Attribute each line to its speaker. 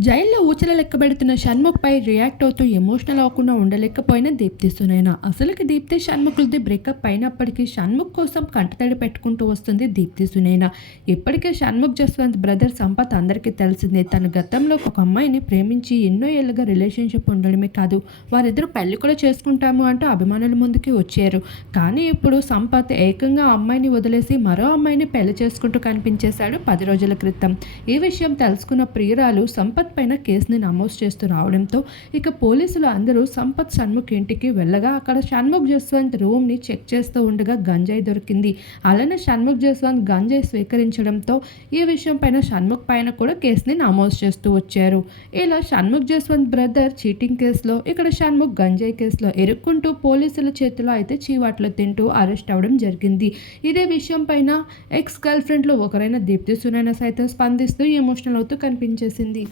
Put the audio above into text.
Speaker 1: జైల్లో ఊచల లెక్కబెడుతున్న షణ్ముఖ్ పై రియాక్ట్ అవుతూ ఎమోషనల్ అవ్వకుండా ఉండలేకపోయిన దీప్తి సునైనా. అసలుకి దీప్తి షణ్ముఖులది బ్రేకప్ అయినప్పటికీ షణ్ముఖ్ కోసం కంటతడి పెట్టుకుంటూ వస్తుంది దీప్తి సునైనా. ఇప్పటికే షణ్ముఖ్ జస్వంత్ బ్రదర్ సంపత్ అందరికీ తెలిసిందే. తన గతంలో ఒక అమ్మాయిని ప్రేమించి ఎన్నో ఏళ్ళుగా రిలేషన్షిప్ ఉండడమే కాదు వారిద్దరూ పెళ్ళి కూడా చేసుకుంటాము అంటూ అభిమానుల ముందుకి వచ్చారు. కానీ ఇప్పుడు సంపత్ ఏకంగా అమ్మాయిని వదిలేసి మరో అమ్మాయిని పెళ్ళి చేసుకుంటూ కనిపించేశాడు పది రోజుల క్రితం. ఈ విషయం తెలుసుకున్న ప్రియురాలు సంపత్ పైన కేసుని నమోదు చేస్తూ రావడంతో ఇక పోలీసులు అందరూ సంపత్ షణ్ముఖ్ ఇంటికి వెళ్ళగా అక్కడ షణ్ముఖ్ జస్వంత్ రూమ్ని చెక్ చేస్తూ ఉండగా గంజాయి దొరికింది. అలానే షణ్ముఖ్ జస్వంత్ గంజాయి స్వీకరించడంతో ఈ విషయం పైన షణ్ముఖ్ పైన కూడా కేసుని నమోదు చేస్తూ వచ్చారు. ఇలా షణ్ముఖ్ జస్వంత్ బ్రదర్ చీటింగ్ కేసులో ఇక్కడ షణ్ముఖ్ గంజాయి కేసులో ఎరుక్కుంటూ పోలీసుల చేతిలో అయితే చీవాట్లు తింటూ అరెస్ట్ అవ్వడం జరిగింది. ఇదే విషయం పైన ఎక్స్ గర్ల్ ఫ్రెండ్లో ఒకరైన దీప్తి సునైనా సైతం స్పందిస్తూ ఎమోషనల్ అవుతూ కనిపించేసింది.